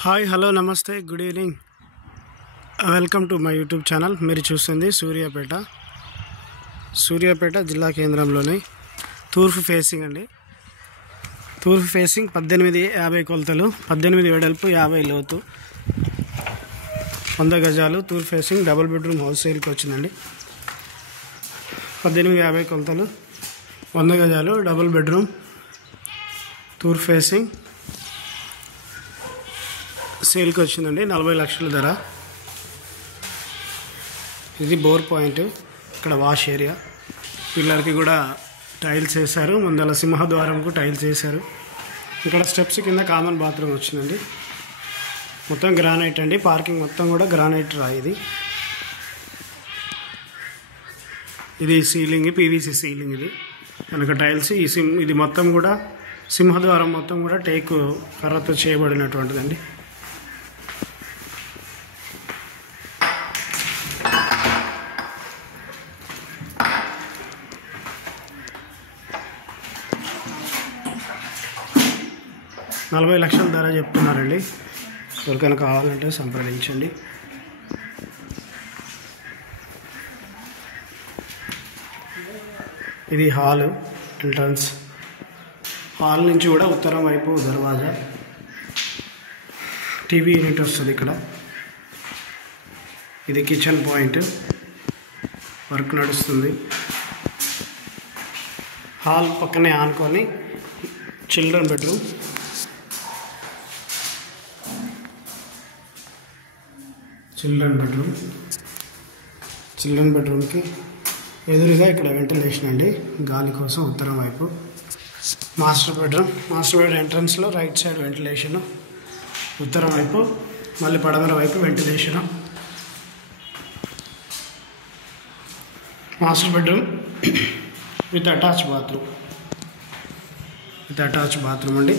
Hi hello నమస్తే good evening welcome to my YouTube channel. మీరు చూస్తుంది సూర్యాపేట జిల్లా కేంద్రంలోని తూర్పు ఫేసింగ్ అండి. తూర్పు ఫేసింగ్ 1850 కొలతలు, 18 వెడల్పు, 50 లోతు, 100 గజాలు. తూర్పు ఫేసింగ్ డబుల్ బెడ్రూమ్ హౌస్ సేల్కి వచ్చిందండి. 1850 కొలతలు, 100 గజాలు, డబుల్ బెడ్రూమ్, తూర్పు ఫేసింగ్ సేల్కి వచ్చిందండి. 40 లక్షల ధర. ఇది బోర్ పాయింట్, ఇక్కడ వాష్ ఏరియా, పిల్లలకి కూడా టైల్స్ వేశారు. ముందల సింహద్వారంకు టైల్స్ వేశారు. ఇక్కడ స్టెప్స్ కింద కామన్ బాత్రూమ్ వచ్చిందండి. మొత్తం గ్రానైట్ అండి. పార్కింగ్ మొత్తం కూడా గ్రానైట్ రాయి. ఇది సీలింగ్, పీవీసీ సీలింగ్. ఇది కనుక టైల్స్. ఇది మొత్తం కూడా సింహద్వారం మొత్తం కూడా టేకు కర్రతో చేయబడినటువంటిదండి. నలభై లక్షల ధర చెప్తున్నారండి. ఎవరికైనా కావాలంటే సంప్రదించండి. ఇది హాల్ ఎంట్రన్స్. హాల్ నుంచి కూడా ఉత్తరం వైపు దర్వాజా, టీవీ యూనిట్ వస్తుంది ఇక్కడ. ఇది కిచెన్ పాయింట్, వర్క్ నడుస్తుంది. హాల్ పక్కనే ఆనుకొని చిల్డ్రన్ బెడ్రూమ్. చిల్డ్రన్ బెడ్రూమ్కి ఎదురుగా ఇక్కడ వెంటిలేషన్ అండి, గాలి కోసం ఉత్తరం వైపు. మాస్టర్ బెడ్రూమ్ ఎంట్రన్స్లో రైట్ సైడ్ వెంటిలేషను, ఉత్తరం వైపు, మళ్ళీ పడమర వైపు ventilation. Master bedroom with attach bathroom అండి.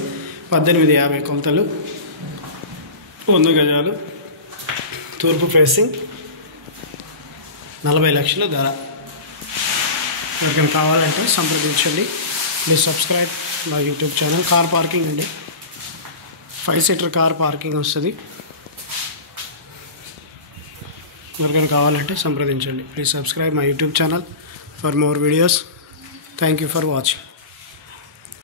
1850 కొలతలు, 100 గజాలు, తూర్పు ఫేసింగ్, 40 లక్షల ధర. ఎవరికైనా కావాలంటే సంప్రదించండి. Please subscribe my YouTube channel. Car parking అండి, 5 సీటర్ కార్ పార్కింగ్ వస్తుంది. ఎవరికైనా కావాలంటే సంప్రదించండి. Please subscribe my YouTube channel for more videos. Thank you for watching.